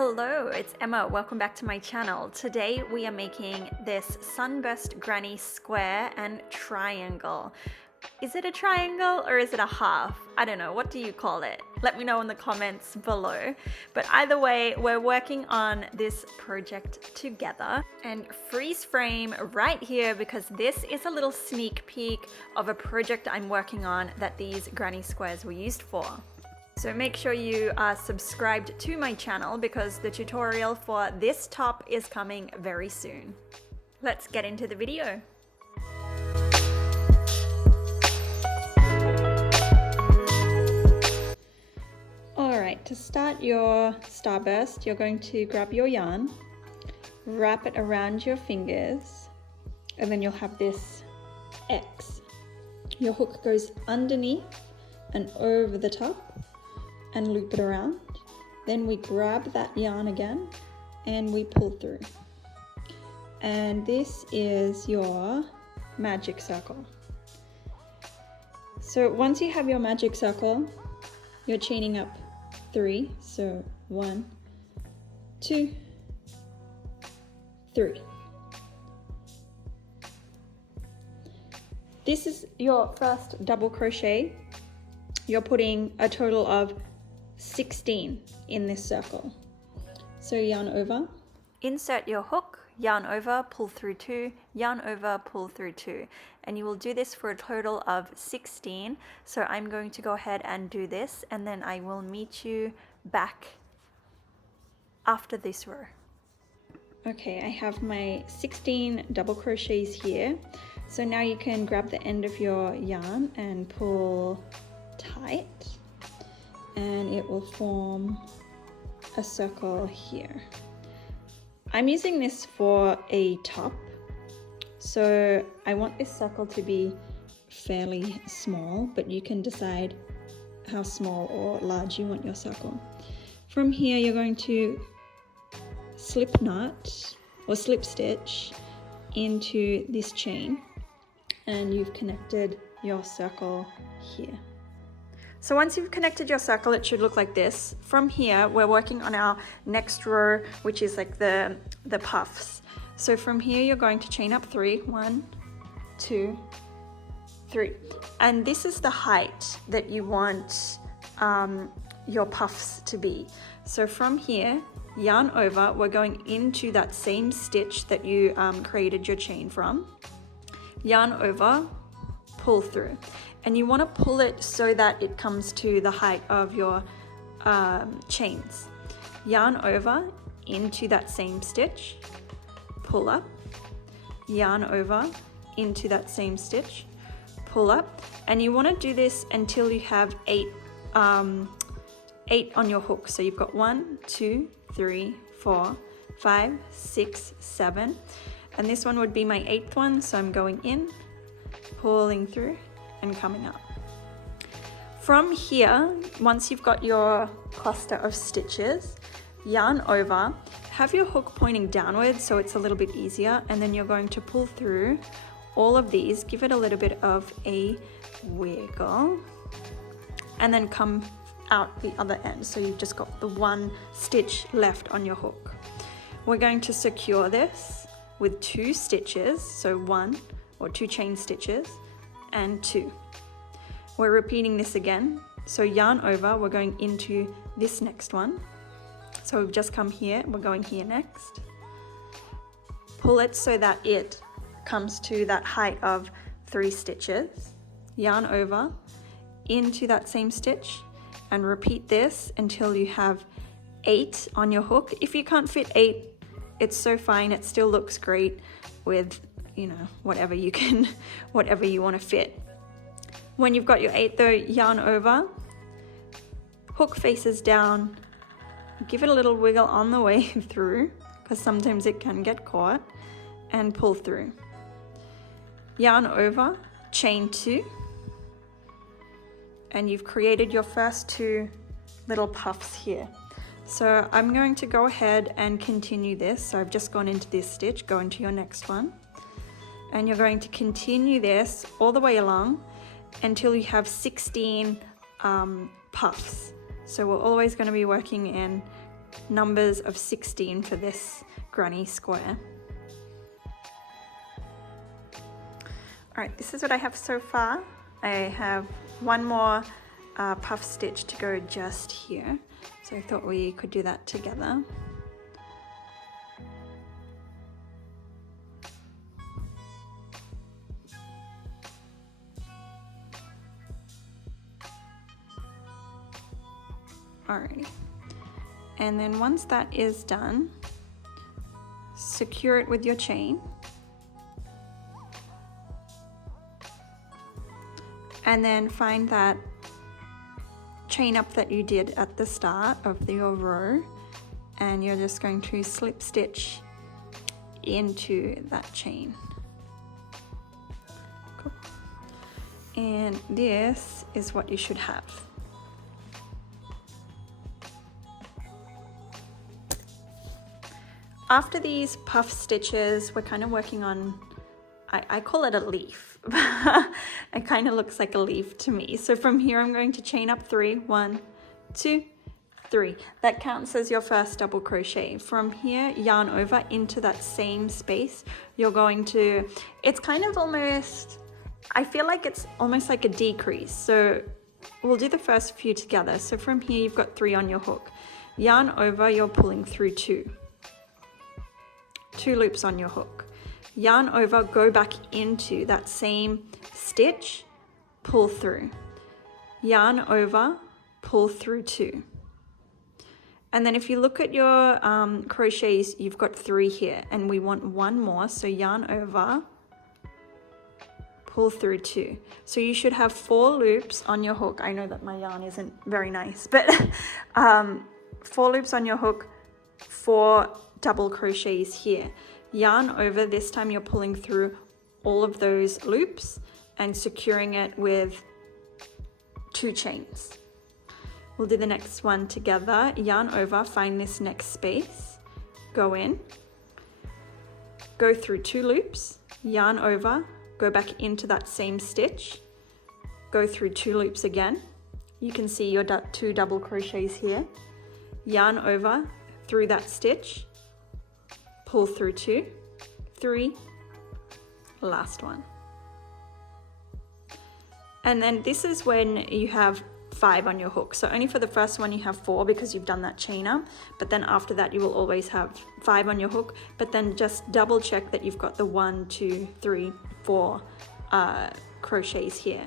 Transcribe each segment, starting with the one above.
Hello, it's Emma. Welcome back to my channel. Today we are making this Sunburst Granny square and triangle. Is it a triangle or is it a half? I don't know. What do you call it? Let me know in the comments below. But either way, we're working on this project together. And freeze frame right here because this is a little sneak peek of a project I'm working on that these granny squares were used for. So make sure you are subscribed to my channel because the tutorial for this top is coming very soon. Let's get into the video. Alright, to start your starburst, you're going to grab your yarn, wrap it around your fingers, and then you'll have this X. Your hook goes underneath and over the top and loop it around. Then we grab that yarn again and we pull through. And this is your magic circle. So once you have your magic circle, you're chaining up 3. So 1, 2, 3. This is your first double crochet. You're putting a total of 16 in this circle. So yarn over, insert your hook, yarn over, pull through 2, yarn over, pull through 2, and you will do this for a total of 16. So I'm going to go ahead and do this and then I will meet you back after this row. Okay, I have my 16 double crochets here. So now you can grab the end of your yarn and pull tight, and it will form a circle here. I'm using this for a top, so I want this circle to be fairly small, but you can decide how small or large you want your circle. From here you're going to slip knot or slip stitch into this chain, and you've connected your circle here. So once you've connected your circle, it should look like this. From here, we're working on our next row, which is like the puffs. So from here, you're going to chain up 3. 1, 2, 3. And this is the height that you want your puffs to be. So from here, yarn over, we're going into that same stitch that you created your chain from. Yarn over, pull through. And you want to pull it so that it comes to the height of your chains. Yarn over into that same stitch, pull up, yarn over into that same stitch, pull up, and you want to do this until you have 8 on your hook. So you've got 1, 2, 3, 4, 5, 6, 7, and this one would be my 8th one. So I'm going in, pulling through, and coming up. From here, once you've got your cluster of stitches, yarn over, have your hook pointing downwards so it's a little bit easier, and then you're going to pull through all of these, give it a little bit of a wiggle, and then come out the other end. So you've just got the 1 stitch left on your hook. We're going to secure this with 2 stitches, so 1 or 2 chain stitches, and 2. We're repeating this again. So yarn over, we're going into this next one. So we've just come here, we're going here next. Pull it so that it comes to that height of 3 stitches. Yarn over into that same stitch and repeat this until you have 8 on your hook. If you can't fit 8, it's so fine. It still looks great with, you know, whatever you want to fit. When you've got your 8 though, yarn over, hook faces down, give it a little wiggle on the way through because sometimes it can get caught, and pull through. Yarn over, chain 2, and you've created your first 2 little puffs here. So I'm going to go ahead and continue this. So I've just gone into this stitch, go into your next one. And you're going to continue this all the way along until you have 16 puffs. So we're always going to be working in numbers of 16 for this granny square. Alright, this is what I have so far. I have one more puff stitch to go just here, so I thought we could do that together. Alrighty, and then once that is done, secure it with your chain, and then find that chain up that you did at the start of your row, and you're just going to slip stitch into that chain. Cool. And this is what you should have. After these puff stitches, we're kind of working on, I call it a leaf. It kind of looks like a leaf to me. So from here, I'm going to chain up 3, 1, 2, 3. That counts as your first double crochet. From here, yarn over into that same space. You're going to, it's kind of almost, I feel like it's almost like a decrease. So we'll do the first few together. So from here, you've got 3 on your hook. Yarn over, you're pulling through 2 loops on your hook. Yarn over, go back into that same stitch, pull through. Yarn over, pull through 2. And then if you look at your crochets, you've got 3 here, and we want 1 more, so yarn over, pull through 2. So you should have 4 loops on your hook. I know that my yarn isn't very nice, but 4 loops on your hook, 4 double crochets here. Yarn over, this time you're pulling through all of those loops and securing it with 2 chains. We'll do the next one together. Yarn over, find this next space, go in, go through 2 loops, yarn over, go back into that same stitch, go through 2 loops again. You can see your 2 double crochets here. Yarn over through that stitch, pull through 2, 3, last one. And then this is when you have 5 on your hook. So only for the first one you have 4 because you've done that chain up, but then after that you will always have 5 on your hook, but then just double check that you've got the 1, 2, 3, 4 crochets here.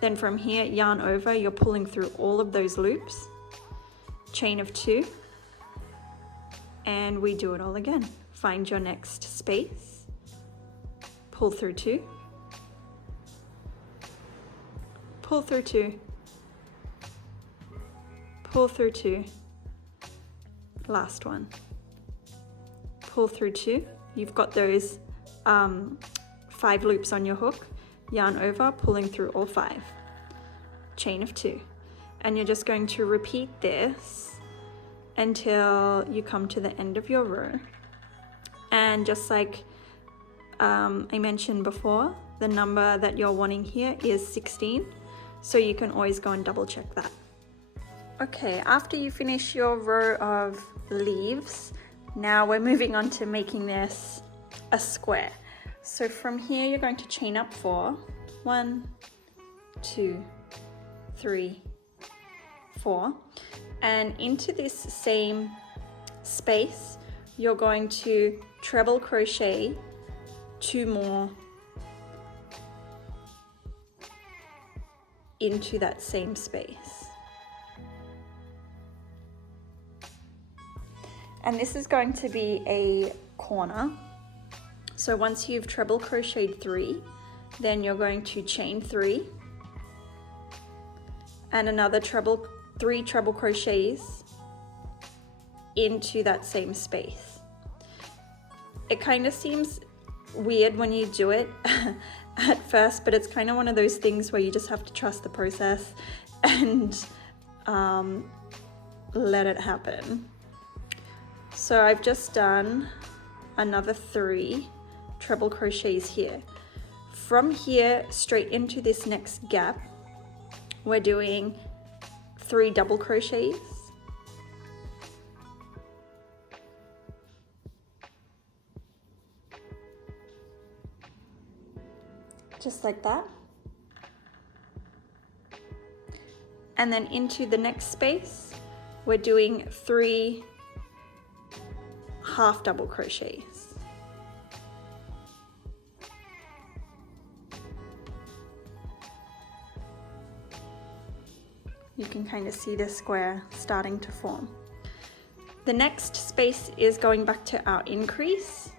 Then from here, yarn over, you're pulling through all of those loops, chain of 2, and we do it all again. Find your next space, pull through 2, pull through 2, pull through 2, last one, pull through 2. You've got those 5 loops on your hook, yarn over, pulling through all 5, chain of 2, and you're just going to repeat this until you come to the end of your row. And just like I mentioned before, the number that you're wanting here is 16, so you can always go and double check that. Okay, after you finish your row of leaves, now we're moving on to making this a square. So from here, you're going to chain up 4, 1, 2, 3, 4, and into this same space, you're going to treble crochet 2 more into that same space. And this is going to be a corner. So once you've treble crocheted 3, then you're going to chain 3 and another 3 treble crochets into that same space. It kind of seems weird when you do it at first, but it's kind of one of those things where you just have to trust the process and let it happen. So I've just done another 3 treble crochets here. From here straight into this next gap, we're doing 3 double crochets, just like that. And then into the next space, we're doing 3 half double crochets. You can kind of see the square starting to form. The next space is going back to our increase,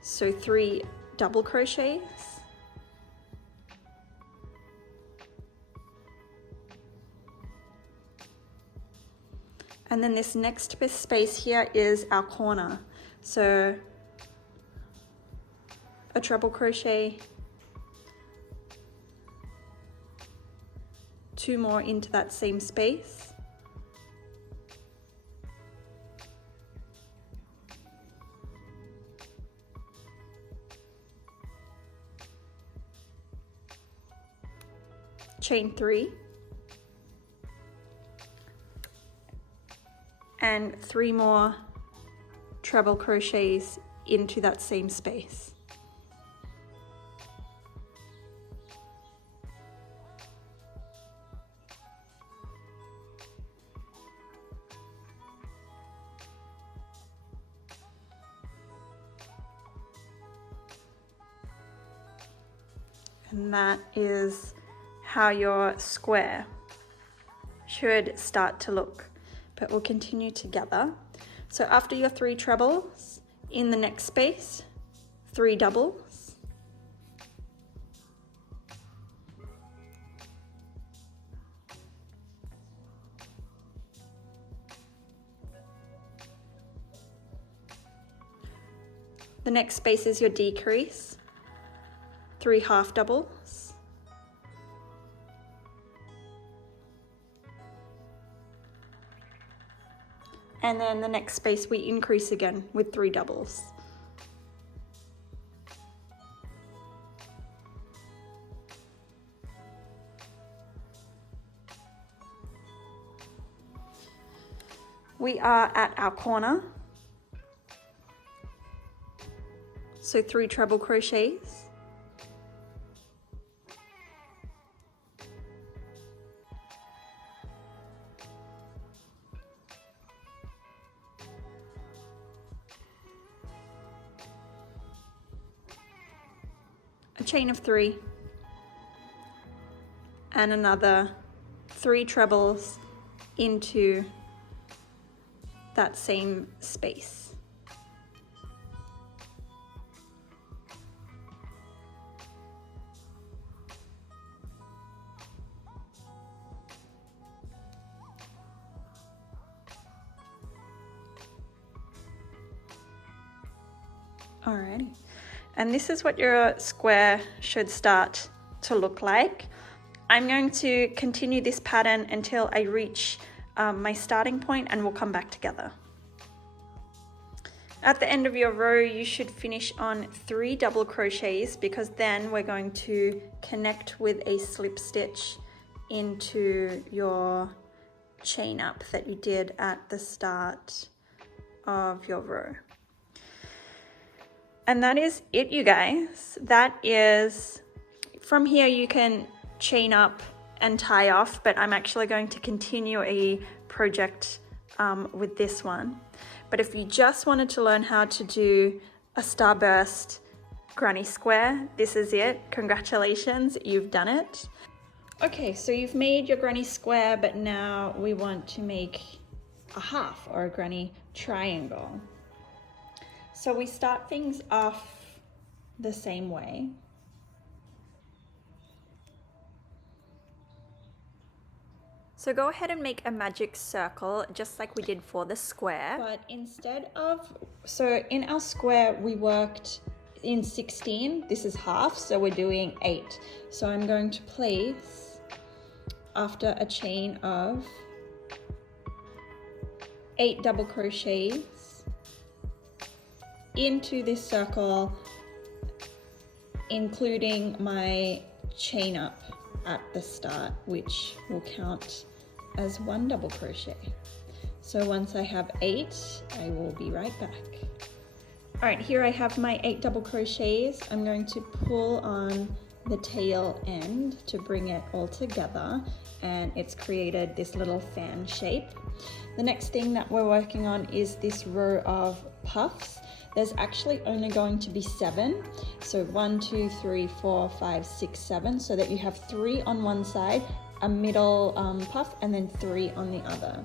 so 3 double crochets. And then this next space here is our corner. So a treble crochet, 2 more into that same space. Chain 3. And 3 more treble crochets into that same space. And that is how your square should start to look. But we'll continue together. So after your 3 trebles, in the next space, 3 doubles. The next space is your decrease, 3 half doubles. And then the next space we increase again with 3 doubles. We are at our corner. So 3 treble crochets. A chain of 3 and another 3 trebles into that same space. Alrighty. And this is what your square should start to look like. I'm going to continue this pattern until I reach my starting point, and we'll come back together. At the end of your row, you should finish on 3 double crochets, because then we're going to connect with a slip stitch into your chain up that you did at the start of your row. And that is it, you guys. That is, from here you can chain up and tie off, but I'm actually going to continue a project with this one. But if you just wanted to learn how to do a starburst granny square, this is it. Congratulations, you've done it. Okay, so you've made your granny square, but now we want to make a half, or a granny triangle. So we start things off the same way. So go ahead and make a magic circle, just like we did for the square. But instead of, so in our square we worked in 16, this is half, so we're doing 8. So I'm going to place, after a chain of 8 double crochets, into this circle, including my chain up at the start, which will count as 1 double crochet. So once I have 8, I will be right back. All right, here I have my 8 double crochets. I'm going to pull on the tail end to bring it all together, and it's created this little fan shape. The next thing that we're working on is this row of puffs. There's actually only going to be 7. So 1, 2, 3, 4, 5, 6, 7, so that you have 3 on one side, a middle puff, and then 3 on the other.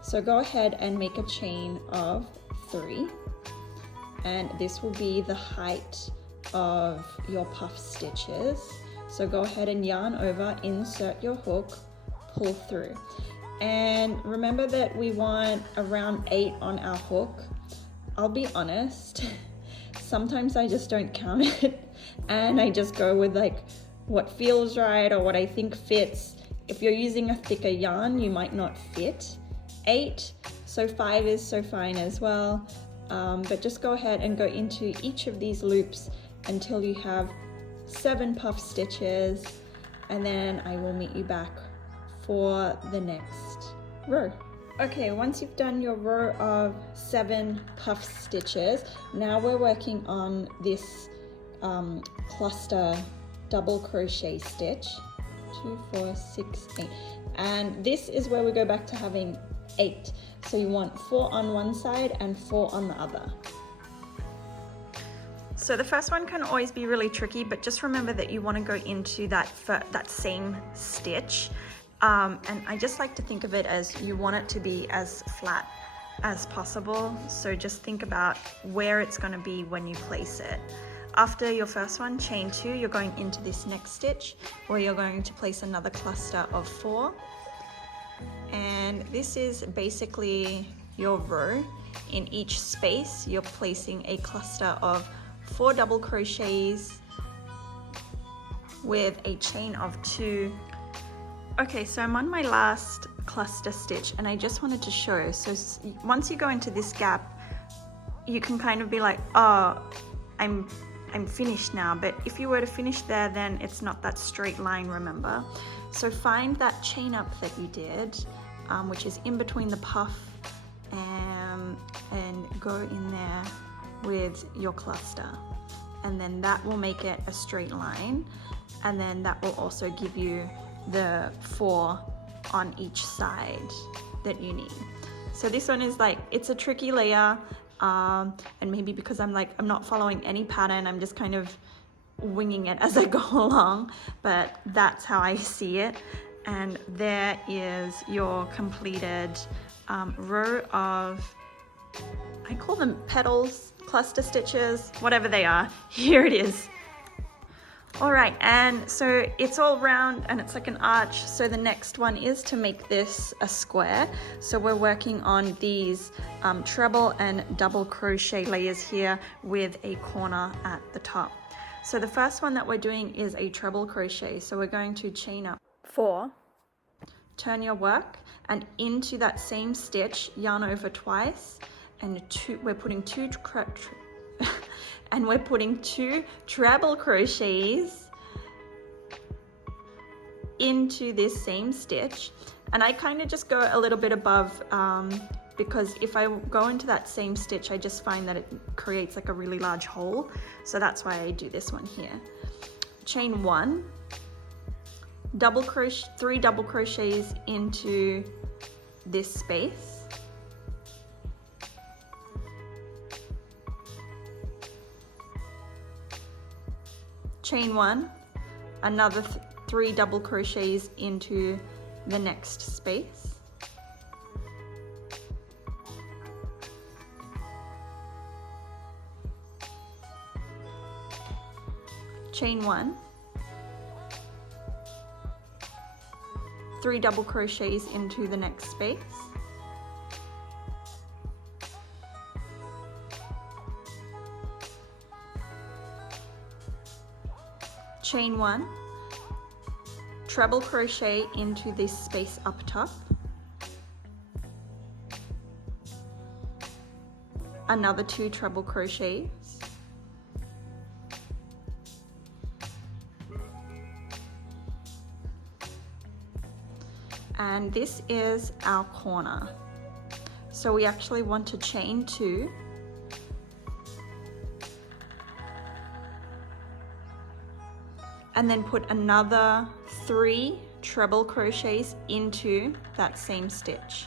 So go ahead and make a chain of 3, and this will be the height of your puff stitches. So go ahead and yarn over, insert your hook, pull through. And remember that we want around 8 on our hook. I'll be honest, sometimes I just don't count it and I just go with like what feels right or what I think fits. If you're using a thicker yarn, you might not fit 8, so 5 is so fine as well. But just go ahead and go into each of these loops until you have 7 puff stitches, and then I will meet you back for the next row. Okay, once you've done your row of 7 puff stitches, now we're working on this cluster double crochet stitch. 2, 4, 6, 8, and this is where we go back to having 8. So you want 4 on one side and 4 on the other. So the first one can always be really tricky, but just remember that you want to go into that same stitch. And I just like to think of it as you want it to be as flat as possible. So just think about where it's going to be when you place it. After your first one, chain 2, you're going into this next stitch where you're going to place another cluster of 4. And this is basically your row. In each space, you're placing a cluster of 4 double crochets with a chain of 2. Okay, so I'm on my last cluster stitch and I just wanted to show. So once you go into this gap, you can kind of be like, oh, I'm finished now. But if you were to finish there, then it's not that straight line, remember? So find that chain up that you did, which is in between the puff, and go in there with your cluster. And then that will make it a straight line. And then that will also give you the 4 on each side that you need. So this one is like, it's a tricky layer, and maybe because I'm not following any pattern, I'm just kind of winging it as I go along, but that's how I see it. And there is your completed row of, I call them petals, cluster stitches, whatever they are. Here it is. All right, and so it's all round and it's like an arch. So the next one is to make this a square. So we're working on these treble and double crochet layers here with a corner at the top. So the first one that we're doing is a treble crochet. So we're going to chain up 4, turn your work, and into that same stitch, yarn over twice, and we're putting 2 treble crochets into this same stitch. And I kind of just go a little bit above, because if I go into that same stitch, I just find that it creates like a really large hole. So that's why I do this one here. Chain 1, 3 double crochets into this space. Chain 1, another 3 double crochets into the next space. Chain 1, 3 double crochets into the next space. Chain 1, treble crochet into this space up top, another 2 treble crochets, and this is our corner. So we actually want to chain 2, and then put another 3 treble crochets into that same stitch.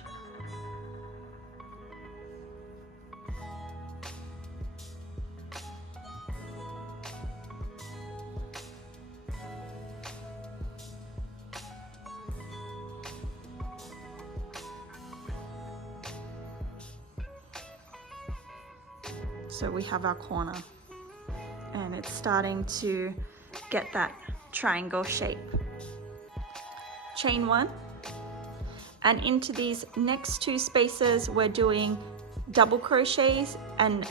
So we have our corner, and it's starting to get that triangle shape. Chain 1, and into these next 2 spaces we're doing double crochets, and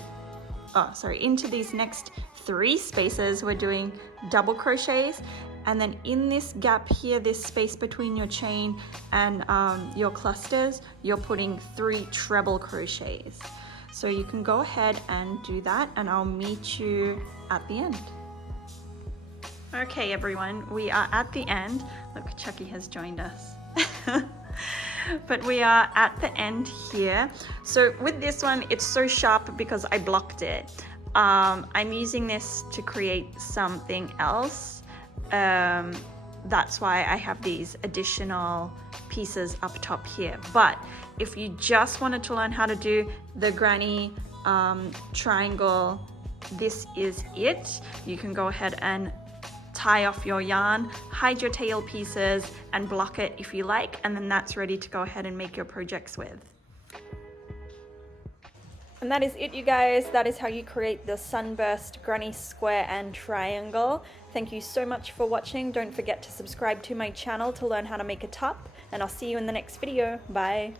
into these next 3 spaces we're doing double crochets, and then in this gap here, this space between your chain and your clusters, you're putting 3 treble crochets. So you can go ahead and do that, and I'll meet you at the end. Okay everyone, we are at the end. Look, Chucky has joined us. But we are at the end here. So with this one, it's so sharp because I blocked it. I'm using this to create something else. That's why I have these additional pieces up top here. But if you just wanted to learn how to do the granny triangle, this is it. You can go ahead and tie off your yarn, hide your tail pieces, and block it if you like, and then that's ready to go ahead and make your projects with. And that is it, you guys. That is how you create the sunburst, granny square, and triangle. Thank you so much for watching. Don't forget to subscribe to my channel to learn how to make a top, and I'll see you in the next video. Bye.